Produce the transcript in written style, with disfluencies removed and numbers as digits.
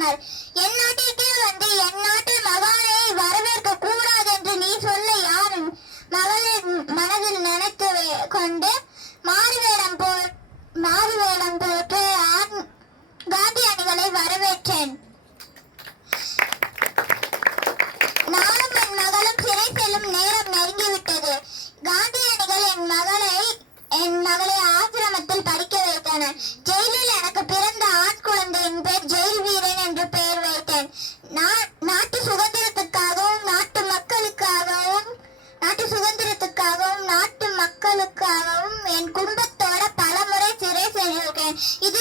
சொன்னார். என் நாட்டிற்கே வந்து என் நாட்டு மகானை வரவேற்க கூடாது என்று நீ சொல்ல யாரும் மகளிர் மனதில் நினைத்து கொண்டு மாறுவேடம் போட்டு காந்தியடிகளை வரவேற்றேன். நானும் என் மகளும் சிறை செல்லும் நேரம் நெருங்கிவிட்டது. காந்தியடிகள் என் மகளை ஆசிரமத்தில் படிக்க வைத்தனர். ஜெயிலில் எனக்கு பிறந்த ஆண் குழந்தையின் பேர் ஜெயில் வீரன் என்று பெயர் வைத்தேன். நாட்டு சுதந்திரத்துக்காகவும் நாட்டு மக்களுக்காகவும் என் குடும்பத்தோட பல முறை சிறை சென்றிருக்கேன். இது